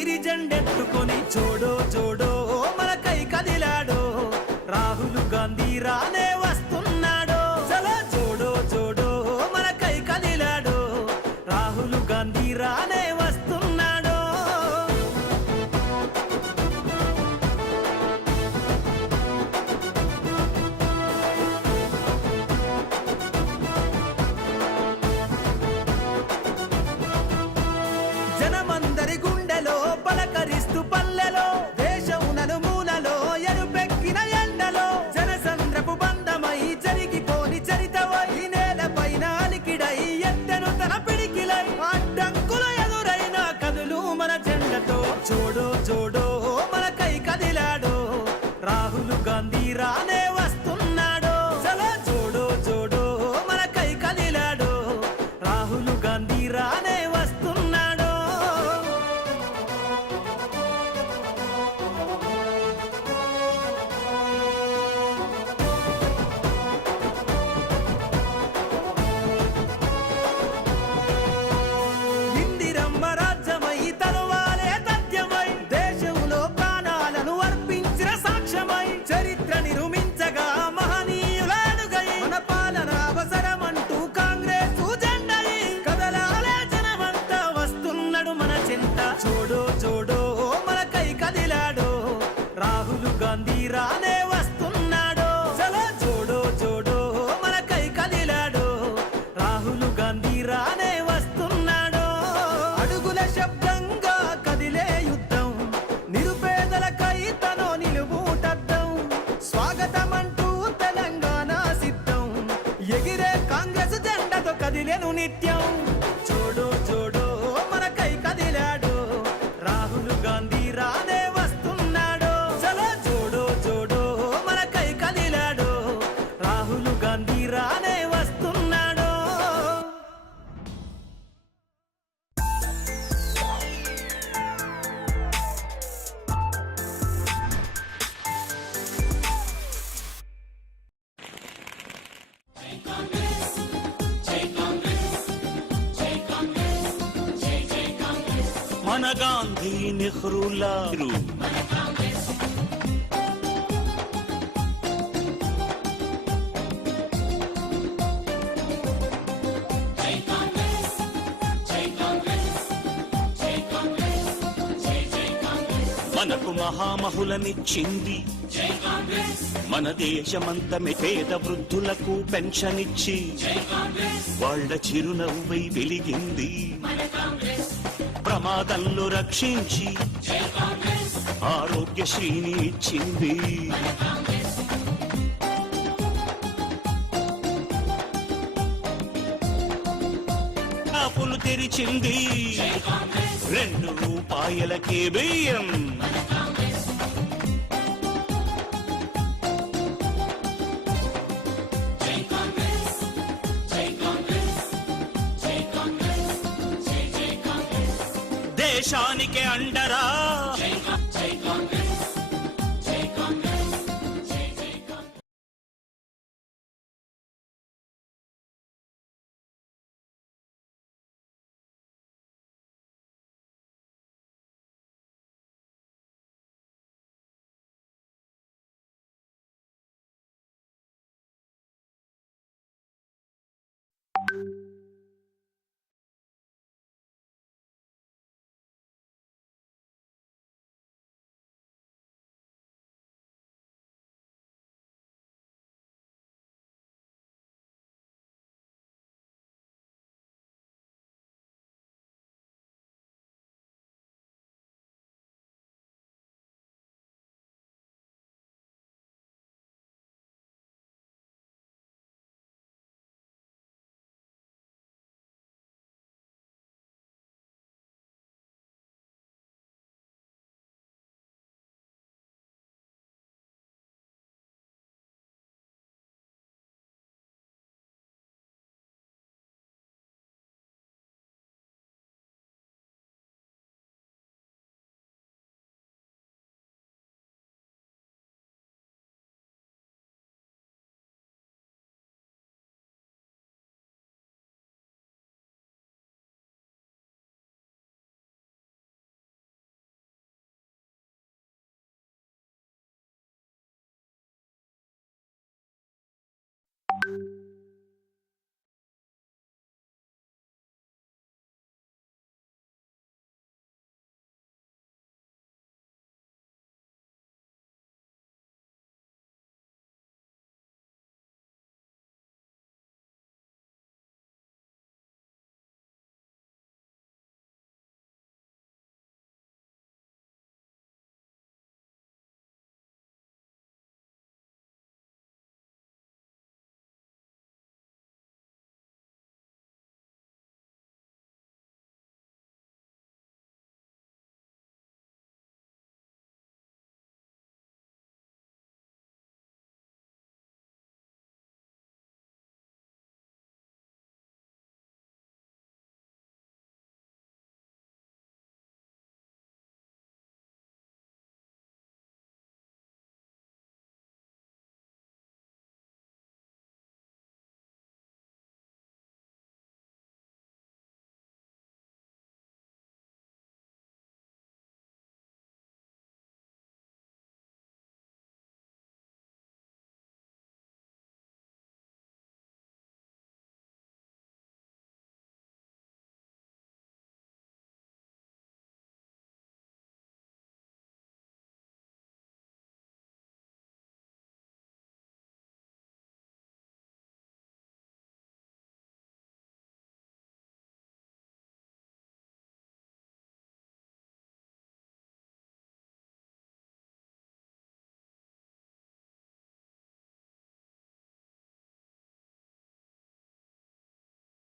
ఊపిరి చూడో చూడో మన కై కదిలాడో. క్రీస్తు పల్లెలో tirado. మన గాంధీ నెహ్రూలా మనకు మహామహులనిచ్చింది. మన దేశమంత పేద వృద్ధులకు పెన్షన్ ఇచ్చి వాళ్ళ చిరునవ్వై వెలిగింది. ప్రమాదంలో రక్షించి ఆరోగ్యశ్రీని ఇచ్చింది. తెరిచింది. రెండు రూపాయలకే బియ్యం. దేశానికే అండరా.